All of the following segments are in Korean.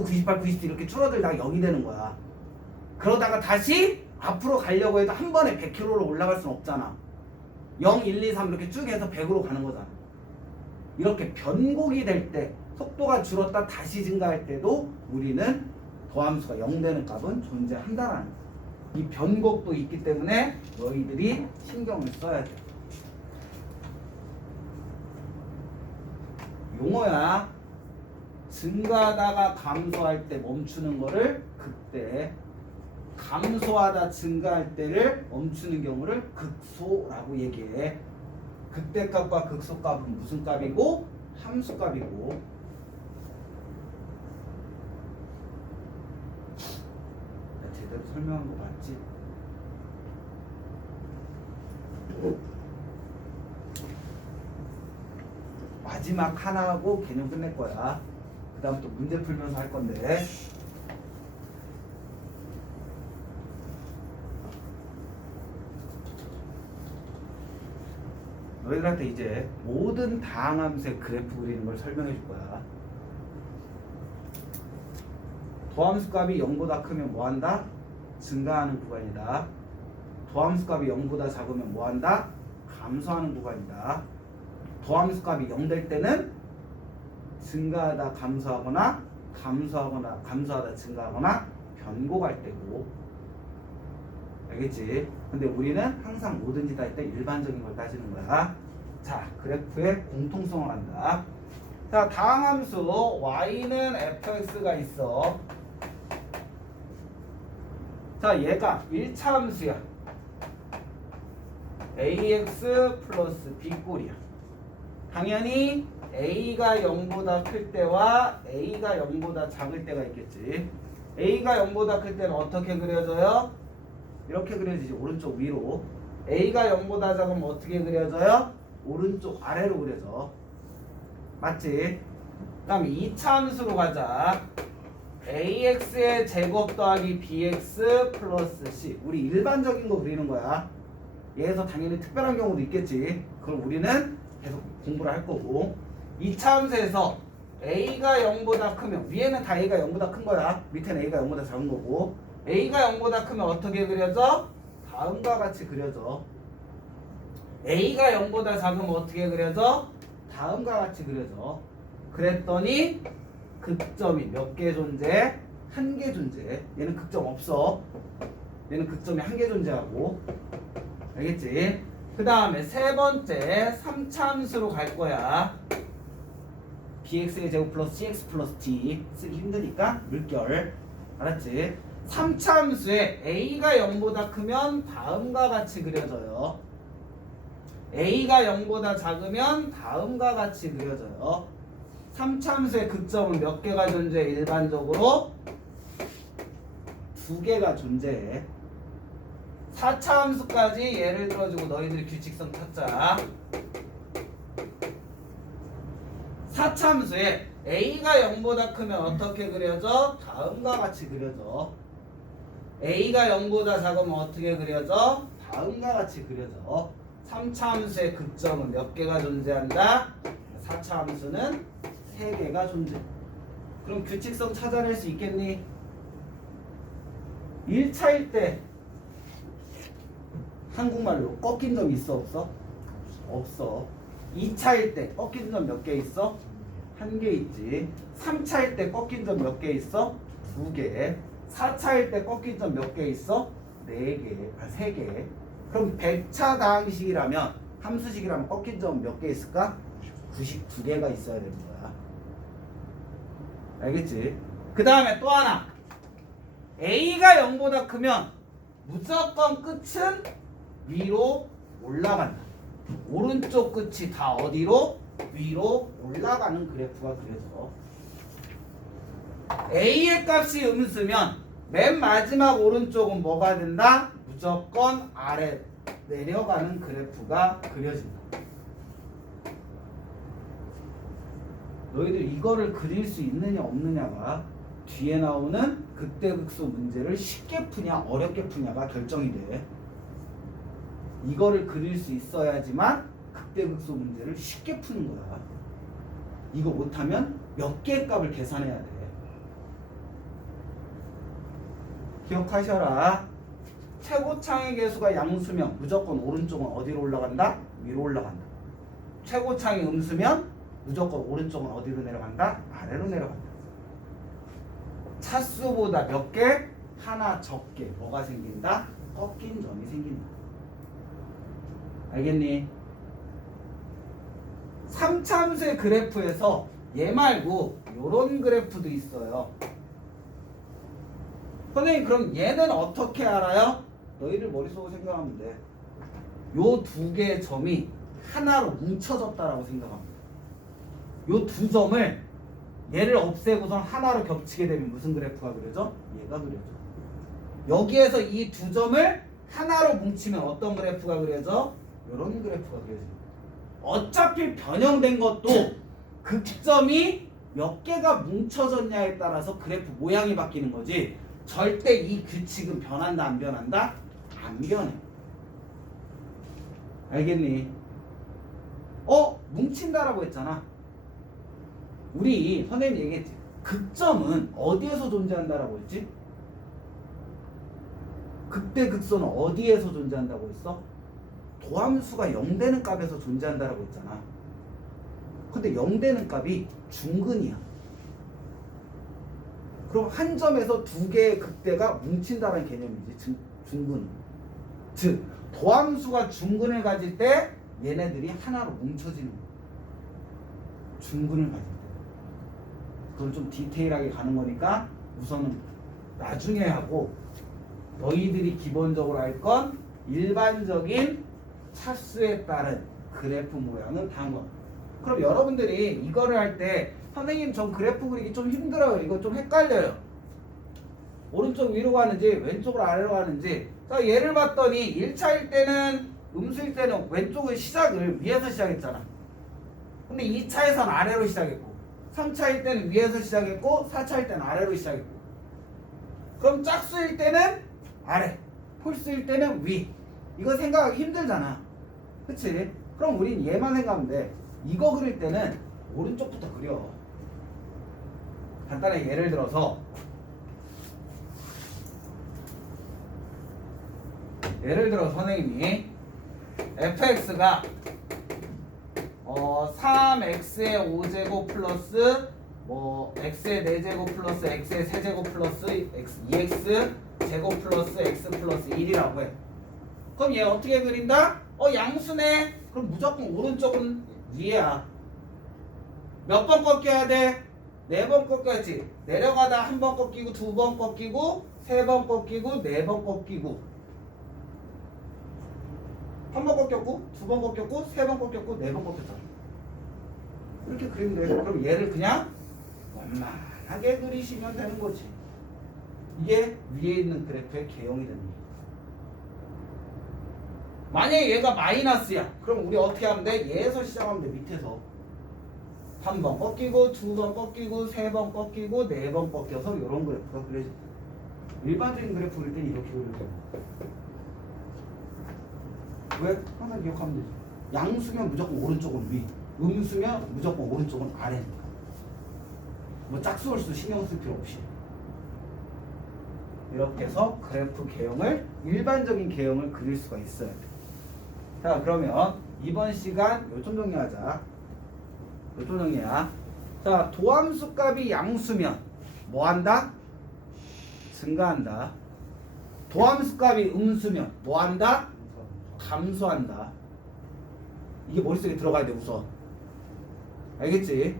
99, 98, 97 이렇게 줄어들다가 0이 되는 거야. 그러다가 다시 앞으로 가려고 해도 한 번에 100km로 올라갈 수는 없잖아. 0, 1, 2, 3 이렇게 쭉 해서 100으로 가는 거잖아. 이렇게 변곡이 될 때 속도가 줄었다 다시 증가할 때도 우리는 더함수가 0 되는 값은 존재한다라는 거야. 이 변곡도 있기 때문에 너희들이 신경을 써야 돼. 용어야. 증가하다가 감소할 때 멈추는 거를 극대, 감소하다 증가할 때를 멈추는 경우를 극소라고 얘기해. 극대값과 극소값은 무슨 값이고? 함수값이고. 나 제대로 설명한 거 맞지? 마지막 하나 하고 개념 끝낼 거야. 그 다음 또 문제 풀면서 할 건데. 너희들한테 이제 모든 다항함수의 그래프 그리는 걸 설명해 줄 거야. 더함수 값이 0보다 크면 뭐한다? 증가하는 구간이다. 더함수 값이 0보다 작으면 뭐한다? 감소하는 구간이다. 더함수 값이 0 될 때는 증가하다 감소하거나 감소하다 증가하거나 변곡할 때고. 알겠지? 근데 우리는 항상 뭐든지 다 일단 일반적인 걸 따지는 거야. 자, 그래프의 공통성을 한다. 자, 다항함수 y는 fx가 있어. 자, 얘가 1차 함수야. ax 플러스 b꼴이야. 당연히 a가 0보다 클 때와 a가 0보다 작을 때가 있겠지. a가 0보다 클 때는 어떻게 그려져요? 이렇게 그려지지. 오른쪽 위로. a가 0보다 작으면 어떻게 그려져요? 오른쪽 아래로 그려져. 맞지? 그 다음에 2차 함수로 가자. ax의 제곱 더하기 bx 플러스 c. 우리 일반적인 거 그리는 거야. 얘에서 당연히 특별한 경우도 있겠지. 그럼 우리는 계속 공부를 할 거고. 2차 함수에서 a가 0보다 크면, 위에는 다 a가 0보다 큰 거야. 밑에는 a가 0보다 작은 거고. a가 0보다 크면 어떻게 그려져? 다음과 같이 그려져. a가 0보다 작으면 어떻게 그려져? 다음과 같이 그려져. 그랬더니 극점이 몇 개 존재? 한 개 존재. 얘는 극점 없어. 얘는 극점이 한 개 존재하고. 알겠지? 그 다음에 세 번째 3차 함수로 갈 거야. bx의 제곱 플러스 cx 플러스 d 쓰기 힘드니까 물결. 알았지? 3차 함수에 a가 0보다 크면 다음과 같이 그려져요. a가 0보다 작으면 다음과 같이 그려져요. 3차 함수의 극점은 몇 개가 존재해? 일반적으로 2개가 존재해. 4차 함수까지 예를 들어주고 너희들이 규칙성 찾자. 4차 함수에 a가 0보다 크면 어떻게 그려져? 다음과 같이 그려져. a가 0보다 작으면 어떻게 그려져? 다음과 같이 그려져. 3차 함수의 극점은 몇 개가 존재한다? 4차 함수는 3개가 존재. 그럼 규칙성 찾아낼 수 있겠니? 1차일 때 한국말로 꺾인 점 있어 없어? 없어. 2차일 때 꺾인 점 몇 개 있어? 1개 있지. 3차일 때 꺾인 점 몇 개 있어? 2개. 4차일 때 꺾인 점 몇 개 있어? 4개. 3개. 그럼 100차 다항식이라면, 함수식이라면 꺾인 점 몇 개 있을까? 92개가 있어야 되는 거야. 알겠지? 그 다음에 또 하나. a가 0보다 크면 무조건 끝은 위로 올라간다. 오른쪽 끝이 다 어디로? 위로 올라가는 그래프가 그려져. a의 값이 음수면 맨 마지막 오른쪽은 뭐가 된다? 무조건 아래 내려가는 그래프가 그려진다. 너희들 이거를 그릴 수 있느냐 없느냐가 뒤에 나오는 극대극소 문제를 쉽게 푸냐 어렵게 푸냐가 결정이 돼. 이거를 그릴 수 있어야지만 극대극소 문제를 쉽게 푸는 거야. 이거 못하면 몇 개의 값을 계산해야 돼. 기억하셔라. 최고창의 개수가 양수면 무조건 오른쪽은 어디로 올라간다? 위로 올라간다. 최고창이 음수면 무조건 오른쪽은 어디로 내려간다? 아래로 내려간다. 차수보다 몇 개? 하나 적게 뭐가 생긴다? 꺾인 점이 생긴다. 알겠니? 3참수의 그래프에서 얘 말고 요런 그래프도 있어요. 선생님 그럼 얘는 어떻게 알아요? 너희들 머릿속으로 생각하면 돼. 요 두 개의 점이 하나로 뭉쳐졌다라고 생각합니다. 요 두 점을 얘를 없애고선 하나로 겹치게 되면 무슨 그래프가 그려져? 얘가 그려져. 여기에서 이 두 점을 하나로 뭉치면 어떤 그래프가 그려져? 요런 그래프가 그려집니다. 어차피 변형된 것도 극점이 몇 개가 뭉쳐졌냐에 따라서 그래프 모양이 바뀌는 거지 절대 이 규칙은 변한다 안 변한다? 안 변해. 알겠니? 뭉친다라고 했잖아. 우리 선생님 얘기했지. 극점은 어디에서 존재한다라고 했지? 극대극소는 어디에서 존재한다고 했어? 도함수가 0 되는 값에서 존재한다라고 했잖아. 근데 0 되는 값이 중근이야. 그럼 한 점에서 두 개의 극대가 뭉친다는 개념이지. 중근. 즉 도함수가 중근을 가질 때 얘네들이 하나로 뭉쳐지는 거야. 중근을 가질 때. 그건 좀 디테일하게 가는 거니까 우선은 나중에 하고 너희들이 기본적으로 할 건 일반적인 차수에 따른 그래프 모양은 다음. 그럼 여러분들이 이거를 할 때 선생님 전 그래프 그리기 좀 힘들어요. 이거 좀 헷갈려요. 오른쪽 위로 가는지 왼쪽으로 아래로 가는지. 자, 얘를 봤더니 1차일 때는 음수일 때는 왼쪽의 시작을 위에서 시작했잖아. 근데 2차에서는 아래로 시작했고 3차일 때는 위에서 시작했고 4차일 때는 아래로 시작했고 그럼 짝수일 때는 아래, 홀수일 때는 위. 이거 생각하기 힘들잖아. 그치? 그럼 우린 얘만 생각하면 돼. 이거 그릴 때는 오른쪽부터 그려. 간단하게 예를 들어서 선생님이 fx가 3x의 5제곱 플러스 x의 4제곱 플러스 x의 3제곱 플러스 2x 제곱 플러스 x 플러스 1이라고 해. 그럼 얘 어떻게 그린다? 양수네. 그럼 무조건 오른쪽은 위에야. 몇 번 꺾여야 돼? 4번 꺾여야지. 내려가다 한 번 꺾이고 2번 꺾이고 3번 꺾이고 4번 꺾이고 한 번 꺾였고 2번 꺾였고 3번 꺾였고 4번 꺾였잖아. 이렇게 그리면 돼. 그럼 얘를 그냥 원만하게 그리시면 되는 거지. 이게 위에 있는 그래프의 개형이 되는 거야. 만약에 얘가 마이너스야. 그럼 우리 어떻게 하면 돼? 얘에서 시작하면 돼. 밑에서. 한 번 꺾이고 2번 꺾이고 3번 꺾이고 4번 꺾여서 이런 그래프가 그려져. 일반적인 그래프 그릴 땐 이렇게 그려져. 왜? 항상 기억하면 되지. 양수면 무조건 오른쪽은 위, 음수면 무조건 오른쪽은 아래니까. 뭐 짝수 홀수 신경 쓸 필요 없이. 이렇게 해서 그래프 개형을 일반적인 개형을 그릴 수가 있어야 돼. 자, 그러면 이번 시간 요점 정리하자. 요점 정리야. 자, 도함수 값이 양수면 뭐 한다? 증가한다. 도함수 값이 음수면 뭐 한다? 감소한다. 이게 머릿속에 들어가야 돼 우선. 알겠지?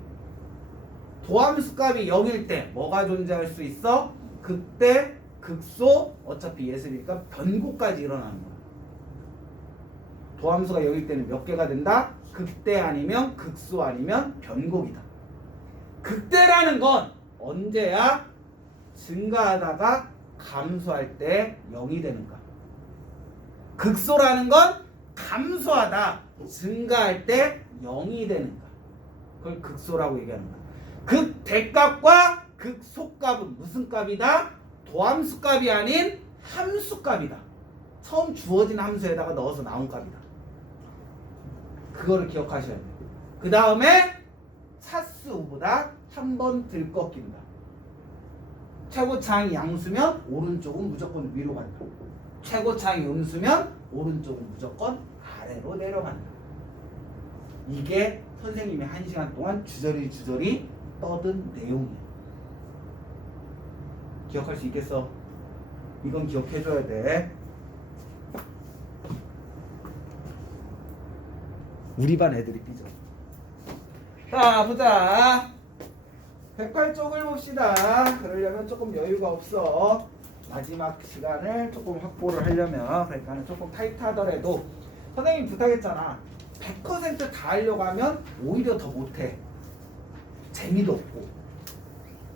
도함수 값이 0일 때 뭐가 존재할 수 있어? 극대, 극소, 어차피 예습이니까 변고까지 일어나는 거야. 도함수가 0일 때는 몇 개가 된다? 극대 아니면 극소 아니면 변곡이다. 극대라는 건 언제야? 증가하다가 감소할 때 0이 되는 거야. 극소라는 건 감소하다 증가할 때 0이 되는 거야. 그걸 극소라고 얘기하는 거야. 극대값과 극소값은 무슨 값이다? 도함수 값이 아닌 함수 값이다. 처음 주어진 함수에다가 넣어서 나온 값이다. 그거를 기억하셔야 돼요. 그 다음에 차수보다 한 번 덜 꺾인다. 최고차항이 양수면 오른쪽은 무조건 위로 간다. 최고차항이 음수면 오른쪽은 무조건 아래로 내려간다. 이게 선생님이 1시간 동안 주저리 떠든 내용이야. 기억할 수 있겠어? 이건 기억해줘야 돼. 우리 반 애들이 삐져. 자, 보자. 108쪽을 봅시다. 그러려면 조금 여유가 없어. 마지막 시간을 조금 확보를 하려면, 그러니까 조금 타이트하더라도 선생님 부탁했잖아. 100% 다 하려고 하면 오히려 더 못해. 재미도 없고.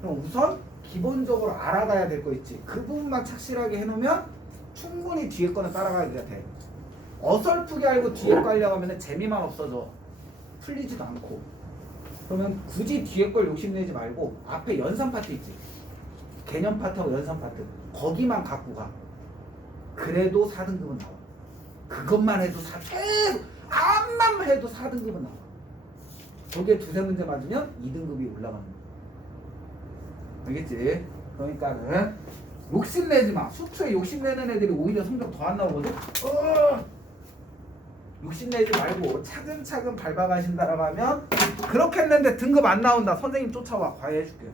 그럼 우선 기본적으로 알아가야 될 거 있지. 그 부분만 착실하게 해놓으면 충분히 뒤에 거는 따라가게 돼. 어설프게 알고 뒤에 거 하려고 하면 재미만 없어져. 풀리지도 않고. 그러면 굳이 뒤에 걸 욕심내지 말고 앞에 연산 파트 있지. 개념 파트하고 연산 파트. 거기만 갖고 가. 그래도 4등급은 나와. 그것만 해도 암만 해도 4등급은 나와. 거기에 두세 문제 맞으면 2등급이 올라가는 거야. 알겠지? 그러니까는 욕심내지 마. 수초에 욕심내는 애들이 오히려 성적 더 안 나오거든? 욕심내지 말고 차근차근 밟아가신다라고 하면 그렇게 했는데 등급 안 나온다. 선생님 쫓아와. 과외해줄게.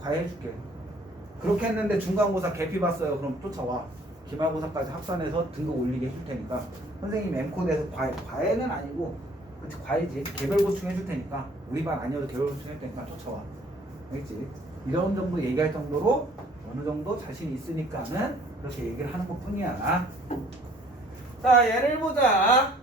과외해줄게. 그렇게 했는데 중간고사 개피 봤어요. 그럼 쫓아와. 기말고사까지 합산해서 등급 올리게 해줄 테니까 선생님 M코드에서 과외는 아니고 그치 과외지. 개별 보충 해줄 테니까 우리 반 아니어도 개별 보충 해줄 테니까 쫓아와. 알겠지? 이런 정도 얘기할 정도로 어느 정도 자신 있으니까는 그렇게 얘기를 하는 것 뿐이야. 자, 예를 보자.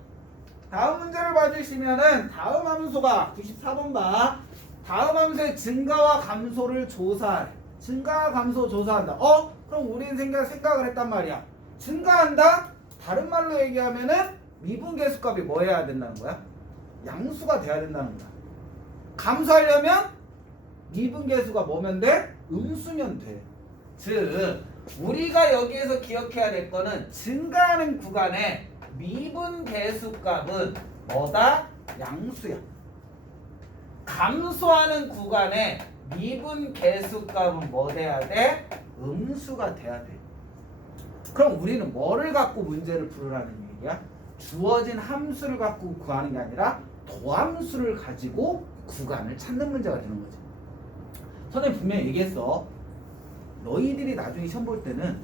다음 문제를 봐주시면은 다음 함수가 94번 봐. 다음 함수의 증가와 감소를 조사해. 증가와 감소 조사한다. 그럼 우리는 생각을 했단 말이야. 증가한다? 다른 말로 얘기하면은 미분계수값이 뭐 해야 된다는 거야? 양수가 돼야 된다는 거야. 감소하려면 미분계수가 뭐면 돼? 음수면 돼. 즉 우리가 여기에서 기억해야 될 거는 증가하는 구간에 미분계수값은 뭐다? 양수야. 감소하는 구간에 미분계수값은 뭐 돼야 돼? 음수가 돼야 돼. 그럼 우리는 뭐를 갖고 문제를 풀으라는 얘기야? 주어진 함수를 갖고 구하는 게 아니라 도함수를 가지고 구간을 찾는 문제가 되는 거지. 선생님 분명히 얘기했어. 너희들이 나중에 시험 볼 때는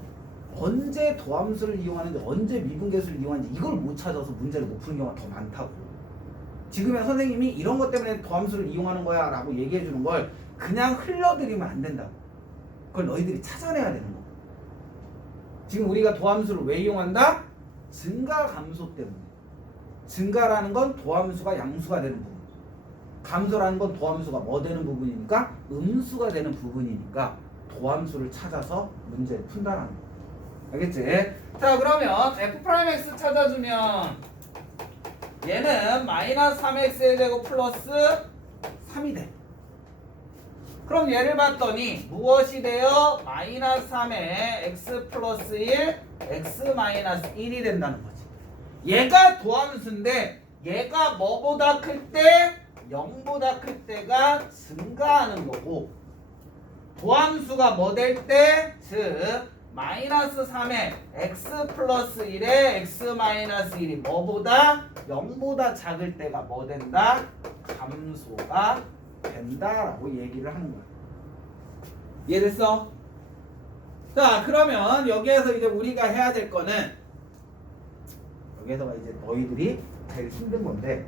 언제 도함수를 이용하는지 언제 미분계수를 이용하는지 이걸 못 찾아서 문제를 못 푸는 경우가 더 많다고. 지금의 선생님이 이런 것 때문에 도함수를 이용하는 거야 라고 얘기해 주는 걸 그냥 흘려드리면 안 된다고. 그걸 너희들이 찾아내야 되는 거. 지금 우리가 도함수를 왜 이용한다? 증가 감소 때문에. 증가라는 건 도함수가 양수가 되는 부분, 감소라는 건 도함수가 뭐 되는 부분이니까 음수가 되는 부분이니까 도함수를 찾아서 문제를 푼다는 거. 알겠지? 자, 그러면 f'x 찾아주면 얘는 마이너스 3x의 제곱 플러스 3이 돼. 그럼 얘를 봤더니 무엇이 돼요? 마이너스 3에 x 플러스 1, x 마이너스 1이 된다는 거지. 얘가 도함수인데 얘가 뭐보다 클 때? 0보다 클 때가 증가하는 거고, 도함수가 뭐 될 때? 즉 마이너스 3에 x 플러스 1에 x 마이너스 1이 뭐보다? 0보다 작을 때가 뭐 된다? 감소가 된다라고 얘기를 하는 거야. 이해됐어? 자, 그러면 여기에서 이제 우리가 해야 될 거는, 여기에서가 이제 너희들이 제일 힘든 건데,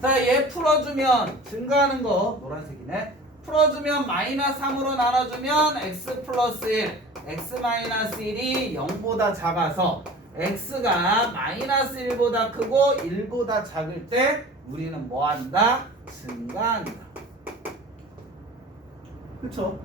자, 얘 풀어주면 증가하는 거 노란색이네. 풀어주면 마이너스 3으로 나눠주면 x 플러스 1, x 마이너스 1이 0보다 작아서 x가 마이너스 1보다 크고 1보다 작을 때 우리는 뭐 한다? 증가한다. 그쵸?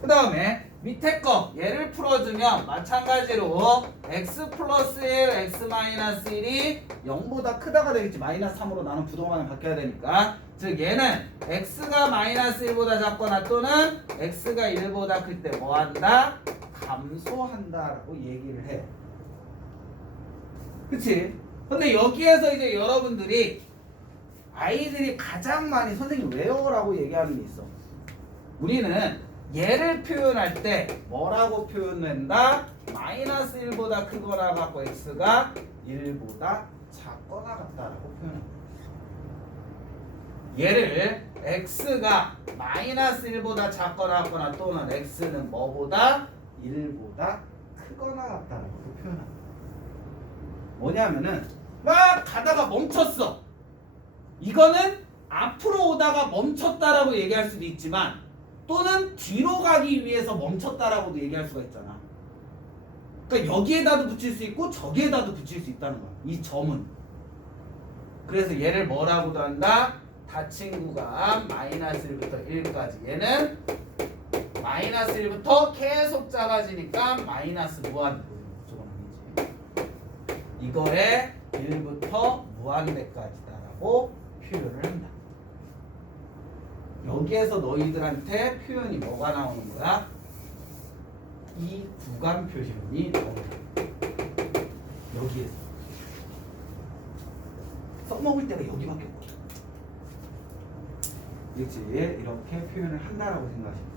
그 다음에 밑에 거 얘를 풀어주면 마찬가지로 x 플러스 1, x 마이너스 1이 0보다 크다가 되겠지. 마이너스 3으로 나는 부동반을 바뀌어야 되니까. 즉 얘는 x가 마이너스 1보다 작거나 또는 x가 1보다 클 때 뭐 한다? 감소한다라고 얘기를 해. 그치? 근데 여기에서 이제 여러분들이 아이들이 가장 많이 선생님 왜요? 라고 얘기하는 게 있어. 우리는 얘를 표현할 때 뭐라고 표현된다? 마이너스 1보다 크거나 갖고 x가 1보다 작거나 같다라고 표현합니다. 얘를 x가 마이너스 1보다 작거나 같거나 또는 x는 뭐보다 1보다 크거나 같다라고 표현합니다. 뭐냐면은 막 가다가 멈췄어. 이거는 앞으로 오다가 멈췄다라고 얘기할 수도 있지만 또는 뒤로 가기 위해서 멈췄다라고도 얘기할 수가 있잖아. 그러니까 여기에다도 붙일 수 있고 저기에다도 붙일 수 있다는 거야. 이 점은. 그래서 얘를 뭐라고도 한다? 닫힌 구간 마이너스 1부터 1까지. 얘는 마이너스 1부터 계속 작아지니까 마이너스 무한. 저건 아니지. 이거에 1부터 무한대까지다라고 표현을 한다. 여기에서 너희들한테 표현이 뭐가 나오는 거야? 이 구간 표현이 나오는 거야. 여기에서 써먹을 때가 여기밖에 없거든. 그렇지? 이렇게 표현을 한다라고 생각하시면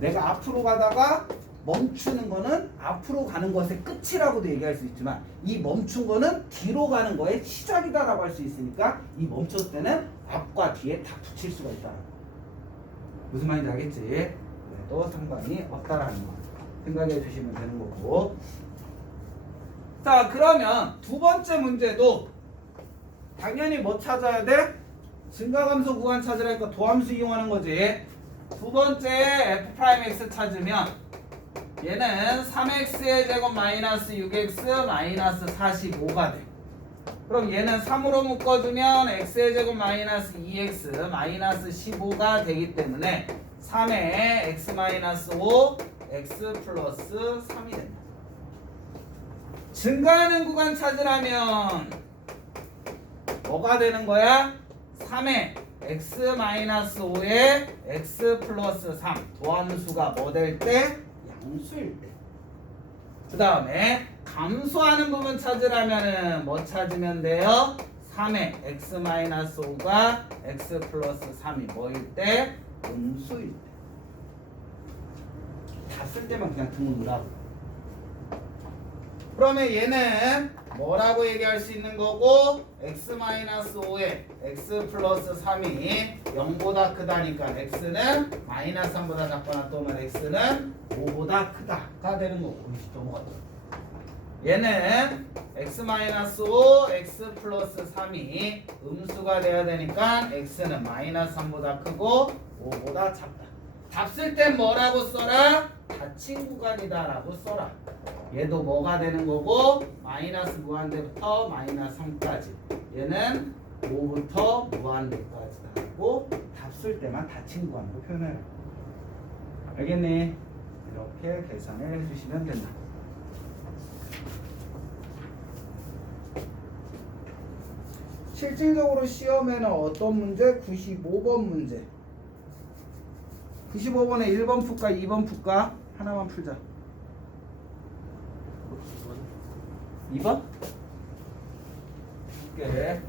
내가 앞으로 가다가 멈추는 거는 앞으로 가는 것의 끝이라고도 얘기할 수 있지만 이 멈춘 거는 뒤로 가는 거의 시작이다라고 할 수 있으니까 이 멈췄을 때는 앞과 뒤에 다 붙일 수가 있다는 거. 무슨 말인지 알겠지? 그래도 상관이 없다라는 거 생각해 주시면 되는 거고. 자, 그러면 두 번째 문제도 당연히 뭐 찾아야 돼? 증가감소 구간 찾으라니까 도함수 이용하는 거지. 두 번째 f'x 찾으면 얘는 3x의 제곱 마이너스 6x 마이너스 45가 돼. 그럼 얘는 3으로 묶어주면 x의 제곱 마이너스 2x 마이너스 15가 되기 때문에 3에 x 마이너스 5 x 플러스 3이 된다. 증가하는 구간 찾으라면 뭐가 되는 거야? 3에 x 마이너스 5에 x 플러스 3 도함수가 뭐 될 때? 양수일 때. 그 다음에 감소하는 부분 찾으라면은 뭐 찾으면 돼요? 3에 x 마이너스 5가 x 플러스 3이 뭐일 때? 음수일 때. 다 쓸 때만 그냥 등을 넣으라고. 그러면 얘는 뭐라고 얘기할 수 있는 거고 x 마이너스 5에 x 플러스 3이 0보다 크다니까 x는 마이너스 3보다 작거나 또는 x는 5보다 크다가 되는 거고. 넘어가자. 얘는 x 마이너스 5 x 플러스 3이 음수가 돼야 되니까 x는 마이너스 3보다 크고 5보다 작다. 답 쓸 땐 뭐라고 써라? 닫힌 구간이다 라고 써라. 얘도 뭐가 되는 거고 마이너스 무한대부터 마이너스 3까지. 얘는 5부터 무한대까지다 라고 답 쓸 때만 닫힌 구간으로 표현해라. 알겠니? 이렇게 계산을 해주시면 된다. 실질적으로 시험에는 어떤 문제? 95번 문제. 95번에 1번 풀까 2번 풀까? 하나만 풀자. 2번? 오케이.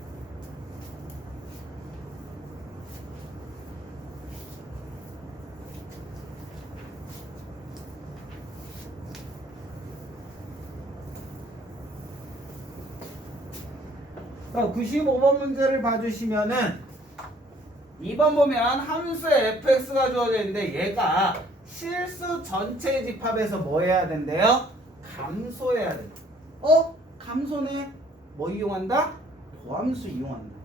자, 95번 문제를 봐주시면은 2번 보면 함수의 fx가 주어져 있는데 얘가 실수 전체 집합에서 뭐 해야 된대요? 감소해야 된다. 감소네. 뭐 이용한다? 도함수 이용한다.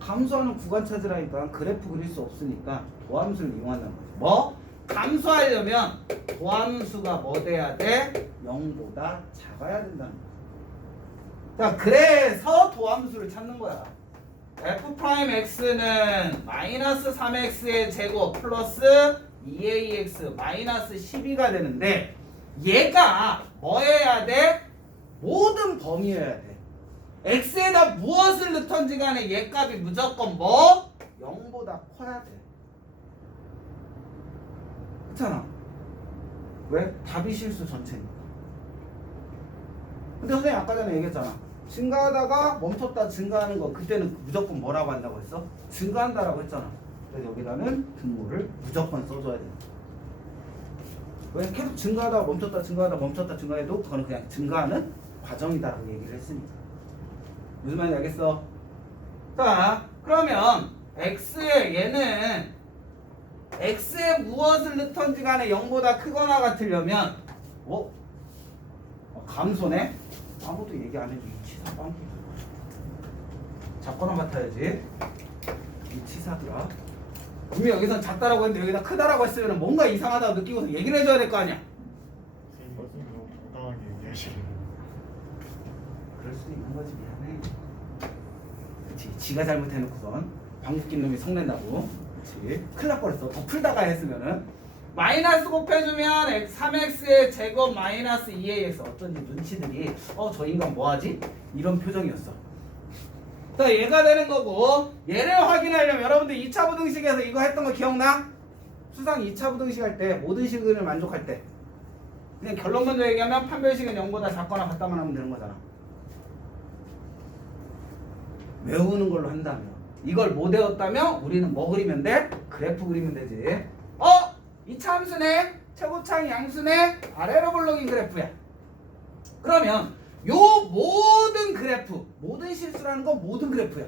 감소하는 구간 찾으라니까 그래프 그릴 수 없으니까 도함수를 이용한다는 거지. 뭐? 감소하려면 도함수가 뭐 돼야 돼? 0보다 작아야 된다는 거지. 자, 그래서 도함수를 찾는 거야. f'x는 마이너스 3x의 제곱 플러스 2ax 마이너스 12가 되는데 얘가 뭐 해야 돼? 모든 범위여야 돼. x에다 무엇을 넣던지 간에 얘 값이 무조건 뭐? 0보다 커야 돼. 그렇잖아. 왜? 답이 실수 전체니까. 근데 선생님 아까 전에 얘기했잖아. 증가하다가 멈췄다 증가하는 거 그때는 무조건 뭐라고 한다고 했어? 증가한다라고 했잖아. 그래서 여기다는 등호를 무조건 써줘야 돼요. 왜 계속 증가하다 멈췄다 증가하다 멈췄다 증가해도 그거는 그냥 증가하는 과정이다라고 얘기를 했으니까. 무슨 말인지 알겠어? 자, 그러면 x의 얘는 x의 무엇을 넣던지 간에 0보다 크거나 같으려면 감소네? 아무도 얘기 안 해도 이 치사 빵 작거나 같아야지. 이 치사더라. 분명 여기선 작다라고 했는데 여기다 크다라고 했으면 뭔가 이상하다고 느끼고서 얘기를 해줘야 될 거 아니야. 선생님 너무 당당하게 얘기하시네요. 그럴 수도 있는 거지. 미안해. 그치, 지가 잘못해놓고선 방귀낀 놈이 성낸다고. 그치, 큰일 날 뻔했어. 더 풀다가 했으면은 마이너스 곱해주면 3x의 제곱 마이너스 2ax. 어쩐지 눈치들이 저 인간 뭐하지? 이런 표정이었어. 자, 얘가 되는 거고, 얘를 확인하려면 여러분들 2차 부등식에서 이거 했던 거 기억나? 수상 2차 부등식 할 때 모든 식을 만족할 때 그냥 결론 먼저 얘기하면 판별식은 0보다 작거나 같다만 하면 되는 거잖아. 외우는 걸로 한다면, 이걸 못 외웠다면 우리는 뭐 그리면 돼? 그래프 그리면 되지. 2차 함수네, 최고차항 양수네, 아래로 볼록인 그래프야. 그러면 요 모든 그래프, 모든 실수라는 건 모든 그래프야.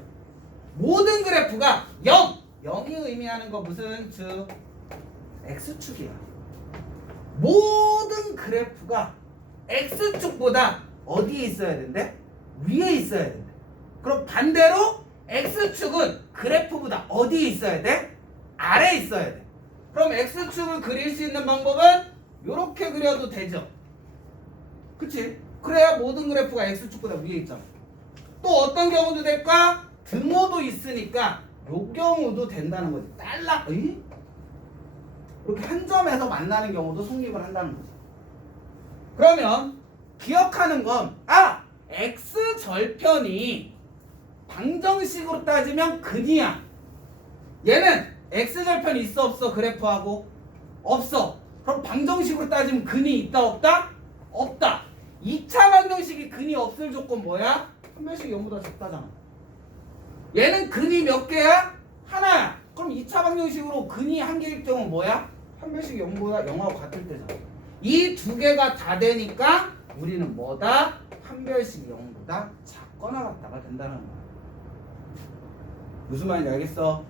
모든 그래프가 0이 의미하는 거 무슨 축? x축이야. 모든 그래프가 x축보다 어디에 있어야 된대? 위에 있어야 된대. 그럼 반대로 x축은 그래프보다 어디에 있어야 돼? 아래에 있어야 돼. 그럼 x축을 그릴 수 있는 방법은 이렇게 그려도 되죠. 그치? 그래야 모든 그래프가 x축보다 위에 있잖아. 또 어떤 경우도 될까? 등호도 있으니까 요 경우도 된다는 거지. 이렇게 한 점에서 만나는 경우도 성립을 한다는 거지. 그러면 기억하는 건 x절편이 방정식으로 따지면 근이야. 얘는 x절편이 있어 없어? 그래프하고 없어. 그럼 방정식으로 따지면 근이 있다 없다? 없다. 2차 방정식이 근이 없을 조건 뭐야? 판별식이 0보다 작다잖아. 얘는 근이 몇 개야? 하나야. 그럼 2차 방정식으로 근이 한 개일 경우는 뭐야? 판별식이 0보다 0하고 같을 때잖아. 이 두 개가 다 되니까 우리는 뭐다? 판별식이 0보다 작거나 같다가 된다는 거야. 무슨 말인지 알겠어?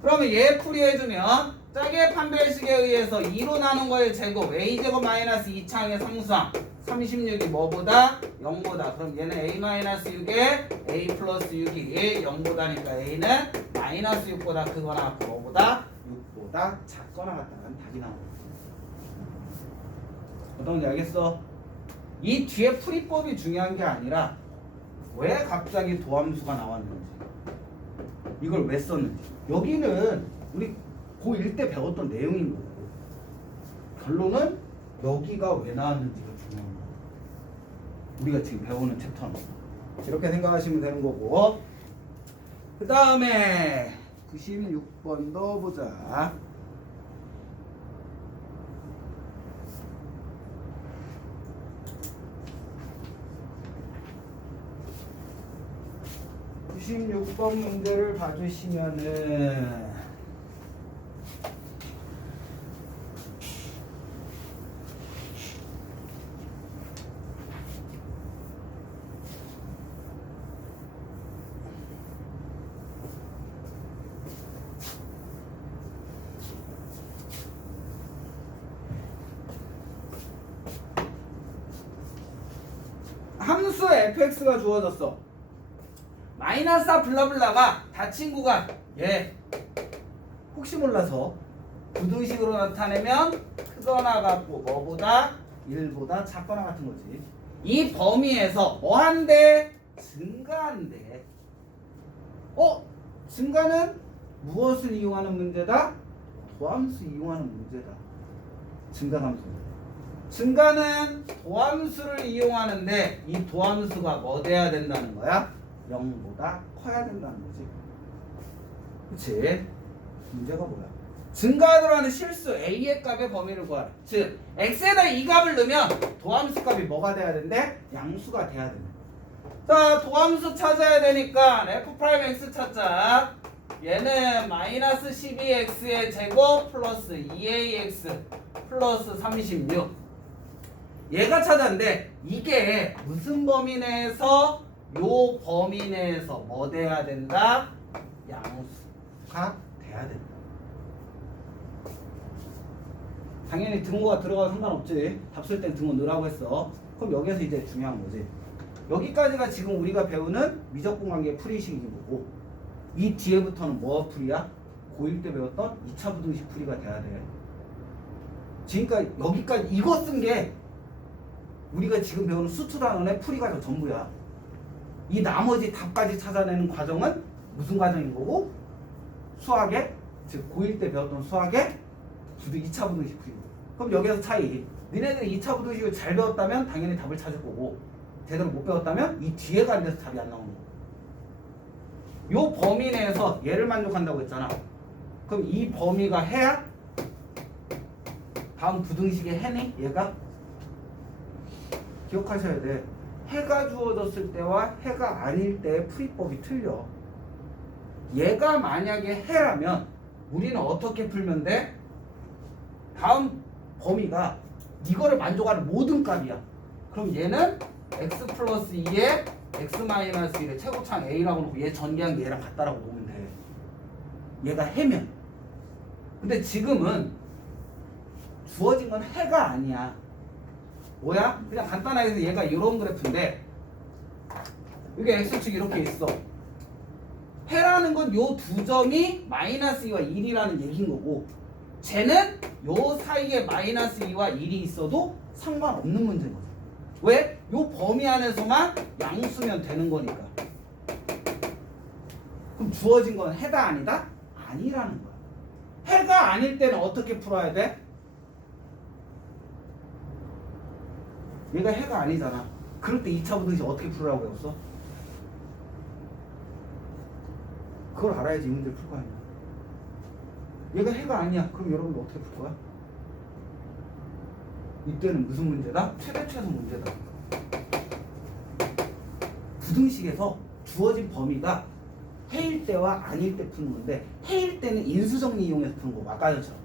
그러면 얘 풀이해주면 짝의 판별식에 의해서 2로 나눈 거의 제곱 a제곱 마이너스 2차항의 상수항 36이 뭐보다? 0보다. 그럼 얘는 a-6에 a 플러스 6이 0보다니까 a는 마이너스 6보다 크거나 뭐보다? 6보다 작거나 같다는 답이 나오는 거야. 어떤지 알겠어? 이 뒤에 풀이법이 중요한 게 아니라 왜 갑자기 도함수가 나왔는지, 이걸 왜 썼는지. 여기는 우리 고1 때 배웠던 내용인 거고, 결론은 여기가 왜 나왔는지가 중요한 거야. 우리가 지금 배우는 챕터는 이렇게 생각하시면 되는 거고, 그 다음에 96번도 보자. (96번) 문제를 봐주시면은 함수 fx가 주어졌어. 마이너스 4 블라블라가 닫힌 구간, 얘 혹시 몰라서 부등식으로 나타내면 크거나 같고 뭐보다? 1보다 작거나 같은 거지. 이 범위에서 뭐한대? 증가한대. 증가는 무엇을 이용하는 문제다? 도함수 이용하는 문제다. 증가함수. 증가는 도함수를 이용하는데 이 도함수가 뭐 돼야 된다는 거야? 0보다 커야 된다는 거지. 그치? 문제가 뭐야? 증가하더라는 실수 a의 값의 범위를 구하라. 즉 x에다 이 값을 넣으면 도함수 값이 뭐가 돼야 된대? 양수가 돼야 된대. 자, 도함수 찾아야 되니까 f'(x) 찾자. 얘는 마이너스 12x의 제곱 플러스 2ax 플러스 36. 얘가 찾았는데 이게 무슨 범위 내에서 요 범위 내에서 뭐 돼야 된다? 양수가 돼야 된다. 당연히 등호가 들어가도 상관없지. 답 쓸 땐 등호 넣으라고 했어. 그럼 여기서 이제 중요한 거지. 여기까지가 지금 우리가 배우는 미적분 관계 풀이식이 뭐고, 이 뒤에부터는 뭐가 풀이야? 고1 때 배웠던 2차 부등식 풀이가 돼야 돼. 지금까지 여기까지 이거 쓴 게 우리가 지금 배우는 수투 단원의 풀이가 저 전부야. 이 나머지 답까지 찾아내는 과정은 무슨 과정인 거고? 수학의, 즉 고1 때 배웠던 수학의 2차 부등식 풀이. 그럼 여기서 차이. 니네들이 2차 부등식을 잘 배웠다면 당연히 답을 찾을 거고, 제대로 못 배웠다면 이 뒤에 가는 데서 답이 안 나오는 거고. 요 범위 내에서 얘를 만족한다고 했잖아. 그럼 이 범위가 해야 다음 부등식의 해니? 얘가? 기억하셔야 돼. 해가 주어졌을 때와 해가 아닐 때의 풀이법이 틀려. 얘가 만약에 해라면 우리는 어떻게 풀면 돼? 다음 범위가 이거를 만족하는 모든 값이야. 그럼 얘는 x 플러스 2에 x 마이너스 1의 최고창 a라고 놓고 얘 전개한 게 얘랑 같다라고 놓으면 돼. 얘가 해면. 근데 지금은 주어진 건 해가 아니야. 뭐야? 그냥 간단하게 해서 얘가 이런 그래프인데 이게 x축이 이렇게 있어. 해라는 건 요 두 점이 마이너스 2와 1이라는 얘기인 거고, 쟤는 요 사이에 마이너스 2와 1이 있어도 상관없는 문제인 거죠. 왜? 요 범위 안에서만 양수면 되는 거니까. 그럼 주어진 건 해다 아니다? 아니라는 거야. 해가 아닐 때는 어떻게 풀어야 돼? 얘가 해가 아니잖아. 그럴 때 2차 부등식 어떻게 풀으라고 했어? 그걸 알아야지 이 문제를 풀 거 아니야. 얘가 해가 아니야. 그럼 여러분 어떻게 풀 거야? 이때는 무슨 문제다? 최대 최소 문제다. 부등식에서 주어진 범위가 해일 때와 아닐 때 푸는 건데, 해일 때는 인수정리 이용해서 푸는 거고, 아까 전처럼.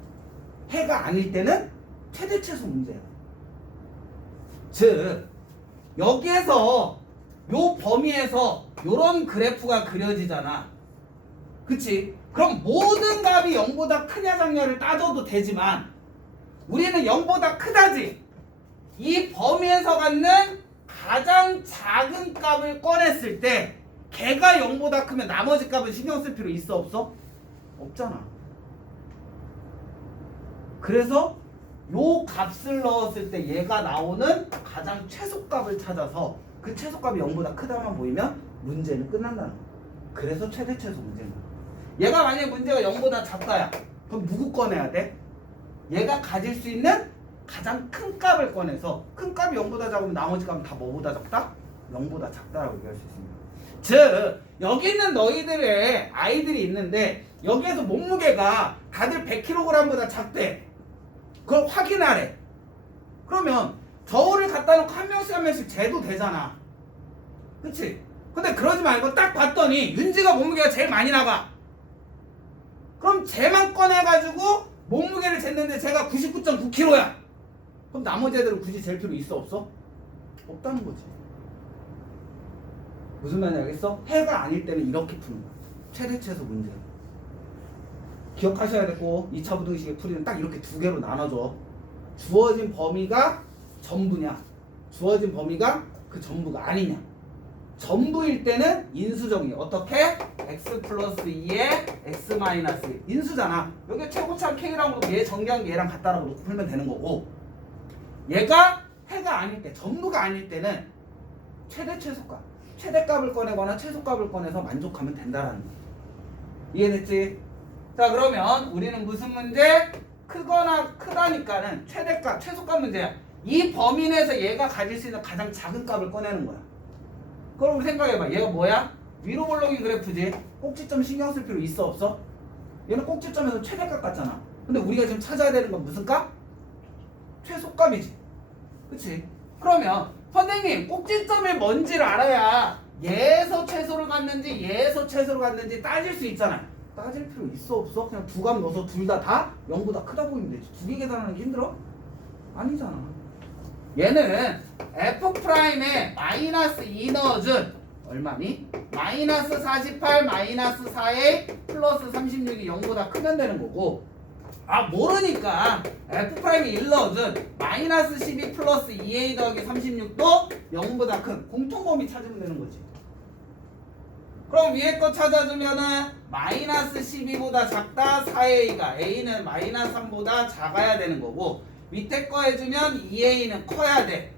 해가 아닐 때는 최대 최소 문제야. 즉 여기에서 요 범위에서 요런 그래프가 그려지잖아. 그치? 그럼 모든 값이 0보다 크냐 작냐를 따져도 되지만 우리는 0보다 크다지. 이 범위에서 갖는 가장 작은 값을 꺼냈을 때 걔가 0보다 크면 나머지 값은 신경 쓸 필요 있어 없어? 없잖아. 그래서 요 값을 넣었을 때 얘가 나오는 가장 최소값을 찾아서 그 최소값이 0보다 크다만 보이면 문제는 끝난다는 거야. 그래서 최대 최소 문제인 거야. 얘가 만약에 문제가 0보다 작다야. 그럼 누구 꺼내야 돼? 얘가 가질 수 있는 가장 큰 값을 꺼내서, 큰 값이 0보다 작으면 나머지 값은 다 뭐보다 작다? 0보다 작다라고 얘기할 수 있습니다. 즉 여기 있는 너희들의 아이들이 있는데 여기에서 몸무게가 다들 100kg보다 작대. 그걸 확인하래. 그러면 저울을 갖다 놓고 한 명씩 한 명씩 재도 되잖아. 그치? 근데 그러지 말고 딱 봤더니 윤지가 몸무게가 제일 많이 나가. 그럼 쟤만 꺼내가지고 몸무게를 쟀는데 제가 99.9kg야. 그럼 나머지 애들은 굳이 잴 필요 있어 없어? 없다는 거지. 무슨 말인지 알겠어? 해가 아닐 때는 이렇게 푸는 거야. 최대 최소 문제. 기억하셔야 되고, 2차 부등식의 풀이는 딱 이렇게 두 개로 나눠줘. 주어진 범위가 전부냐, 주어진 범위가 그 전부가 아니냐. 전부일 때는 인수정리. 어떻게? x 플러스 2에 x 마이너스 1. 인수잖아. 여기 최고차는 k라고 놓고 얘 전개한 게 얘랑 같다라고 놓고 풀면 되는 거고, 얘가 해가 아닐 때, 전부가 아닐 때는 최대 최소값, 최대값을 꺼내거나 최소값을 꺼내서 만족하면 된다라는 거. 이해됐지? 자, 그러면 우리는 무슨 문제? 크거나 크다니까는 최대값, 최소값 문제야. 이 범위 내에서 얘가 가질 수 있는 가장 작은 값을 꺼내는 거야. 그럼 우리 생각해봐. 얘가 뭐야? 위로 볼록인 그래프지. 꼭지점 신경 쓸 필요 있어 없어? 얘는 꼭지점에서 최대값 같잖아. 근데 우리가 지금 찾아야 되는 건 무슨 값? 최소값이지. 그치? 그러면 선생님, 꼭지점이 뭔지를 알아야 얘에서 최소를 갔는지 얘에서 최소를 갔는지 따질 수 있잖아. 따질 필요 있어 없어? 그냥 두 값 넣어서 둘 다 0보다 크다 보이면 되지. 두 개 계산하는 게 힘들어? 아니잖아. 얘는 F'에 마이너스 2 넣어준 얼마니? 마이너스 48 마이너스 4에 플러스 36이 0보다 크면 되는 거고, 아 모르니까 F'이 1 넣어준 마이너스 12 플러스 2a 더하기 36도 0보다 큰 공통범위 찾으면 되는 거지. 그럼 위에 거 찾아주면은 마이너스 12보다 작다 4a가 a는 마이너스 3보다 작아야 되는 거고, 밑에 거 해주면 2a는 커야 돼.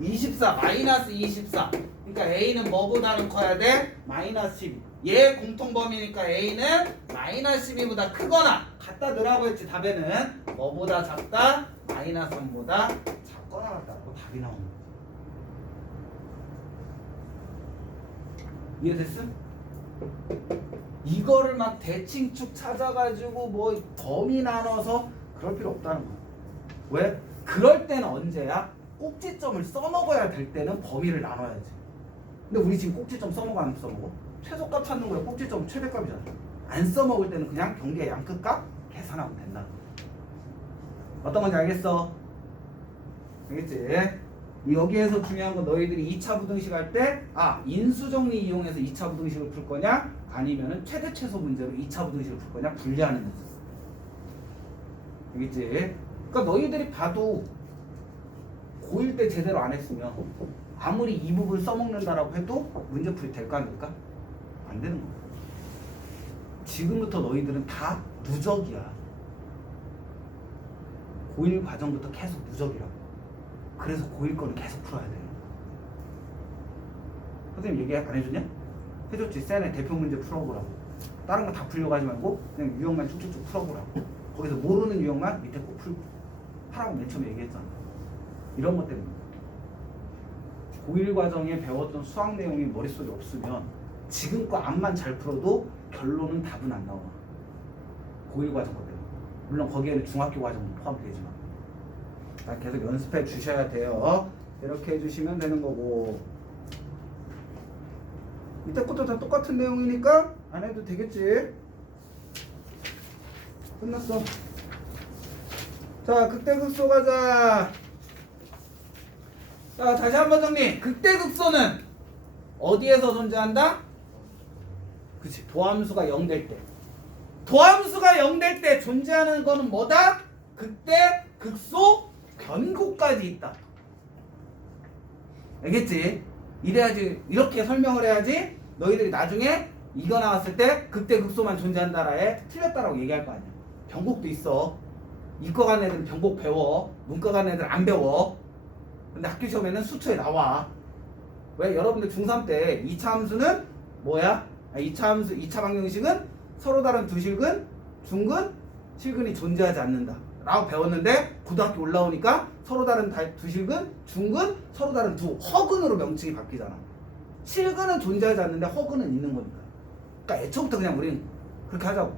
24 마이너스 24. 그러니까 a는 뭐보다는 커야 돼? 마이너스 12. 얘 공통범위니까 a는 마이너스 12보다 크거나 갖다 넣으라고 했지. 답에는 뭐보다 작다? 마이너스 3보다 작거나 같다고 답이 나오는 거야. 이해됐음? 이거를 막 대칭축 찾아가지고 뭐 범위 나눠서 그럴 필요 없다는 거야. 왜? 그럴 때는 언제야? 꼭지점을 써먹어야 될 때는 범위를 나눠야지. 근데 우리 지금 꼭지점 써먹어 안 써먹어? 최소값 찾는 거야. 꼭지점 최대값이잖아. 안 써먹을 때는 그냥 경계의 양끝값 계산하면 된다는 거야. 어떤 건지 알겠어? 알겠지? 여기에서 중요한 건 너희들이 2차 부등식 할 때 인수정리 이용해서 2차 부등식을 풀 거냐 아니면은 최대 최소 문제로 2차 부등식을 풀 거냐 분리하는 문제. 알겠지? 그러니까 너희들이 봐도 고1 때 제대로 안 했으면 아무리 이 부분 써먹는다라고 해도 문제풀이 될까 안 될까? 안 되는 거야. 지금부터 너희들은 다 누적이야. 고1 과정부터 계속 누적이라고. 그래서 고1 거는 계속 풀어야 돼요. 선생님 얘기 안 해줬냐? 해줬지. 쌤의 대표 문제 풀어보라고. 다른 거 다 풀려고 하지 말고 그냥 유형만 쭉쭉쭉 풀어보라고. 거기서 모르는 유형만 밑에 꼭 풀고 하라고 맨 처음에 얘기했잖아. 이런 것 때문에 고1 과정에 배웠던 수학 내용이 머릿속에 없으면 지금 거 앞만 잘 풀어도 결론은 답은 안 나와. 고1 과정 거 때문에. 물론 거기에는 중학교 과정도 포함되지만 계속 연습해 주셔야 돼요. 이렇게 해주시면 되는 거고, 밑에 것도 다 똑같은 내용이니까 안 해도 되겠지. 끝났어. 자, 극대극소 가자. 자, 다시 한번 정리. 극대극소는 어디에서 존재한다? 그치, 도함수가 0 될 때. 도함수가 0 될 때 존재하는 거는 뭐다? 극대, 극소, 변고까지 있다. 알겠지? 이래야지, 이렇게 설명을 해야지 너희들이 나중에 이거 나왔을 때 극대 극소만 존재한다라에 틀렸다라고 얘기할 거 아니야. 변곡도 있어. 이과 간 애들은 변곡 배워. 문과 간 애들은 안 배워. 근데 학교 시험에는 수초에 나와. 왜? 여러분들 중3 때 2차 함수는 뭐야? 2차 함수, 2차 방정식은 서로 다른 두 실근, 중근, 실근이 존재하지 않는다 라고 배웠는데, 고등학교 올라오니까 서로 다른 두 실근, 중근, 서로 다른 두 허근으로 명칭이 바뀌잖아. 실근은 존재하지 않는데 허근은 있는 거니까. 그러니까 애초부터 그냥 우린 그렇게 하자고.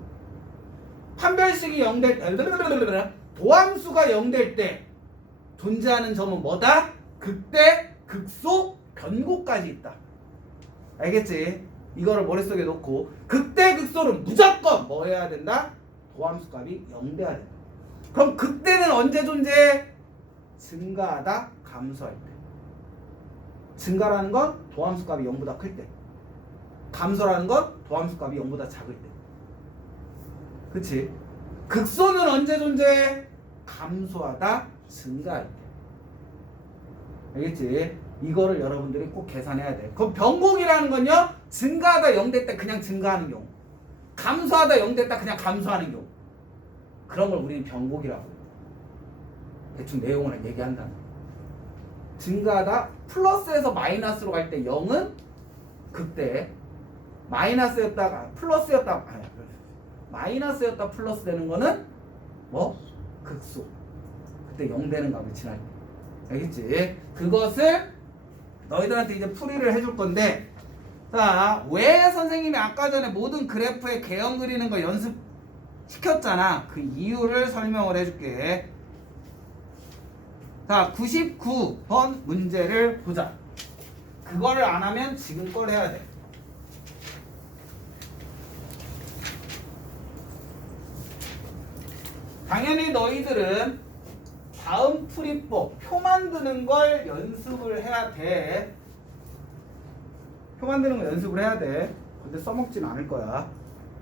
판별식이 0 될 때, 도함수가 0 될 때 존재하는 점은 뭐다? 극대, 극소, 변고까지 있다. 알겠지? 이거를 머릿속에 놓고, 극대, 극소는 무조건 뭐 해야 된다? 도함수 값이 0 돼야 된다. 그럼 극대는 언제 존재해? 증가하다, 감소할 때. 증가라는 건 도함수 값이 0보다 클 때. 감소라는 건 도함수 값이 0보다 작을 때. 그치? 극소는 언제 존재해? 감소하다, 증가할 때. 알겠지? 이거를 여러분들이 꼭 계산해야 돼. 그럼 변곡이라는 건요, 증가하다 0 됐다 그냥 증가하는 경우, 감소하다 0 됐다 그냥 감소하는 경우, 그런 걸 우리는 변곡이라고 해요. 대충 내용을 얘기한다는 거예요. 증가하다 플러스에서 마이너스로 갈 때 0은 극대, 마이너스였다가 플러스였다, 아니 마이너스였다 플러스 되는 거는 뭐? 극소. 그때 0 되는 값을 지날 때. 알겠지? 그것을 너희들한테 이제 풀이를 해줄 건데, 자, 왜 선생님이 아까 전에 모든 그래프에 개형 그리는 거 연습 시켰잖아. 그 이유를 설명을 해줄게. 자, 99번 문제를 보자. 그거를 안 하면 지금 걸 해야 돼. 당연히 너희들은 다음 풀이법 표 만드는 걸 연습을 해야 돼. 표 만드는 거 연습을 해야 돼. 근데 써먹진 않을 거야.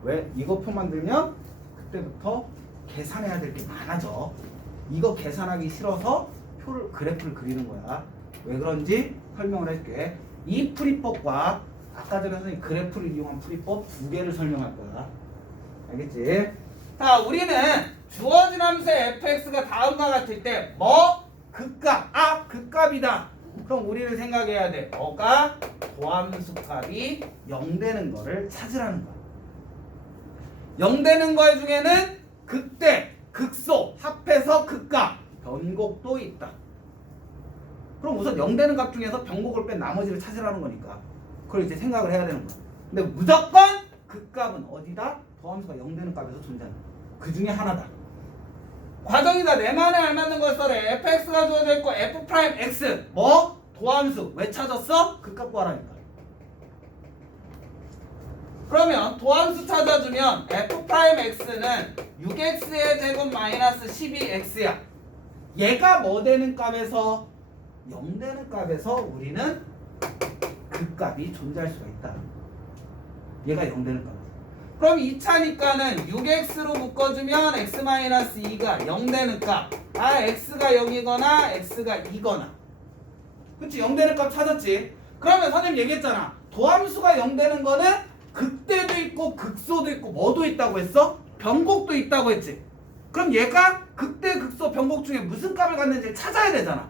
왜? 이거 표 만들면 그때부터 계산해야 될 게 많아져. 이거 계산하기 싫어서 그래프를 그리는 거야. 왜 그런지 설명을 해줄게. 이 풀이법과 아까 전에 선생님 그래프를 이용한 풀이법 두 개를 설명할 거야. 알겠지? 자, 우리는 주어진 함수의 fx가 다음과 같을 때 뭐? 극값. 극값이다. 그럼 우리는 생각해야 돼. 뭐가? 도함수 값이 0 되는 거를 찾으라는 거야. 0 되는 거 중에는 극대, 극소, 합해서 극값, 변곡도 있다. 그럼 우선 0 되는 값 중에서 변곡을 뺀 나머지를 찾으라는 거니까 그걸 이제 생각을 해야 되는 거야. 근데 무조건 극값은 어디다? 도함수가 0 되는 값에서 존재한다. 그 중에 하나다. 과정이다. 내만에 알맞는 걸 써래. fx가 주어져 있고 f'x 뭐? 도함수. 왜 찾았어? 극값 구하라니까. 그러면 도함수 찾아주면 f'x는 6x의 제곱 마이너스 12x야. 얘가 뭐 되는 값에서 0 되는 값에서 우리는 극값이 존재할 수가 있다. 얘가 0 되는 값. 그럼 2차니까는 6x로 묶어주면 x-2가 0 되는 값. x가 0이거나 x가 2거나. 그치? 0 되는 값 찾았지? 그러면 선생님 얘기했잖아. 도함수가 0 되는 거는 극대도 있고 극소도 있고 뭐도 있다고 했어? 변곡도 있다고 했지? 그럼 얘가 극대, 극소, 변곡 중에 무슨 값을 갖는지 찾아야 되잖아.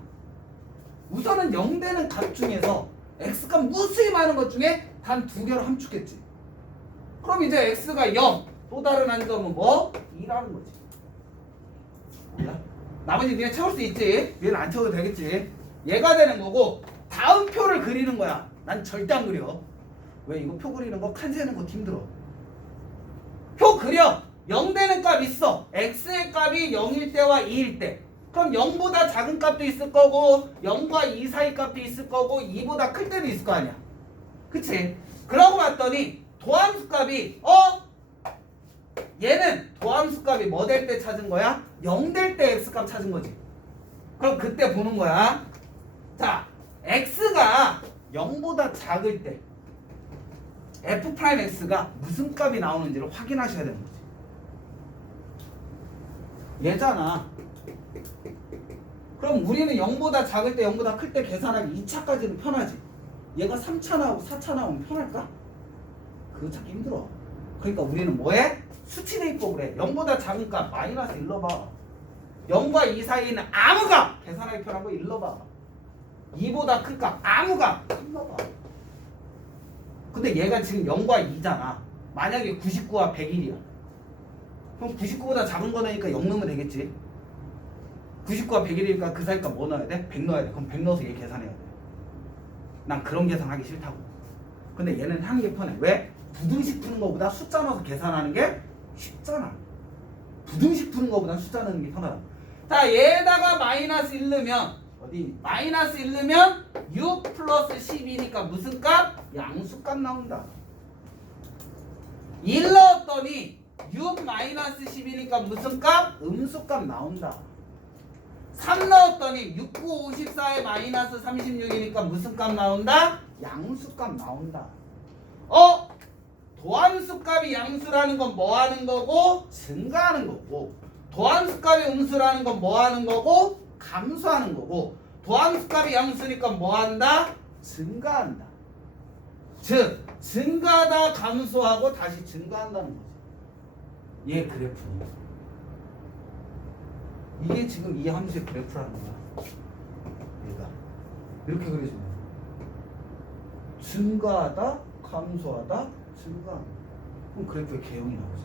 우선은 0 되는 값 중에서 x값 무수히 많은 것 중에 단 두 개로 함축했지. 그럼 이제 x가 0, 또 다른 한 점은 뭐? 2라는 거지. 몰라? 나머지 니네 채울 수 있지? 얘는 안 채워도 되겠지? 얘가 되는 거고 다음 표를 그리는 거야. 난 절대 안 그려. 왜? 이거 표 그리는 거 칸 세는 거 힘들어. 표 그려. 0 되는 값 있어. x의 값이 0일 때와 2일 때. 그럼 0보다 작은 값도 있을 거고 0과 2 사이 값도 있을 거고 2보다 클 때도 있을 거 아니야. 그치? 그러고 봤더니 도함수 값이 얘는 도함수 값이 뭐 될 때 찾은 거야? 0 될 때 x값 찾은 거지. 그럼 그때 보는 거야. 자, x가 0보다 작을 때 f'x가 무슨 값이 나오는지를 확인하셔야 되는 거지. 얘잖아. 그럼 우리는 0보다 작을 때 0보다 클 때 계산하기 2차까지는 편하지. 얘가 3차 나오고 4차 나오면 편할까? 그거 찾기 힘들어. 그러니까 우리는 뭐해? 수치대입법을 해. 0보다 작은 값 마이너스 1로 봐. 0과 2 사이는 아무 값 계산하기 편한 거 1로 봐. 2보다 큰 값 아무 값 3로 봐. 근데 얘가 지금 0과 2잖아. 만약에 99와 101이야. 그럼 99보다 작은 거 넣으니까 0 넣으면 되겠지. 99와 101이니까 그 사이 값 뭐 넣어야 돼? 100 넣어야 돼. 그럼 100 넣어서 얘 계산해야 돼. 난 그런 계산하기 싫다고. 근데 얘는 하는 게 편해. 왜? 부등식 푸는 거보다 숫자 넣어서 계산하는 게 쉽잖아. 부등식 푸는 거보다 숫자 넣는 게 편하다. 자, 얘에다가 마이너스 1 넣으면 어디? 마이너스 1 넣으면 6 플러스 12니까 무슨 값? 양수값 나온다. 1 넣었더니 6 마이너스 12니까 무슨 값? 음수값 나온다. 3 넣었더니 6, 9, 54에 마이너스 36이니까 무슨 값 나온다? 양수값 나온다. 도함수값이 양수라는 건 뭐 하는 거고? 증가하는 거고. 도함수값이 음수라는 건 뭐 하는 거고? 감소하는 거고. 도함수값이 양수니까 뭐 한다? 증가한다. 즉 증가하다 감소하고 다시 증가한다는 거지. 얘 그래프는 이게 지금 이 함수의 그래프라는 거야. 얘가 이렇게 그려주면 증가하다 감소하다 증가한다. 그럼 그래프의 개형이 나오죠.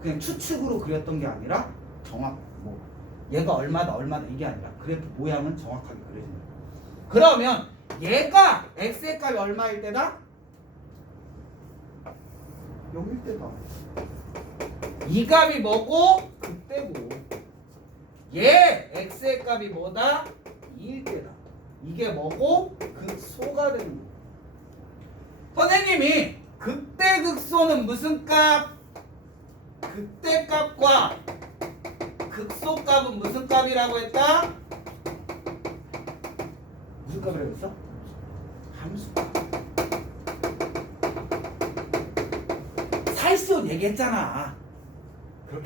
그냥 추측으로 그렸던 게 아니라 정확 뭐 얘가 얼마다 이게 아니라 그래프 모양은 정확하게 그려진다. 그러면 얘가 x의 값이 얼마일 때다? 0일 때다. 이 값이 뭐고? 그때고. 얘 x의 값이 뭐다? 2일 때다. 이게 뭐고? 극소가 되는 거. 선생님이 극대 극소는 무슨 값? 극대 값과 극소값은 무슨 값이라고 했다? 무슨 값이라고 했어? 함수. 사실은 얘기했잖아.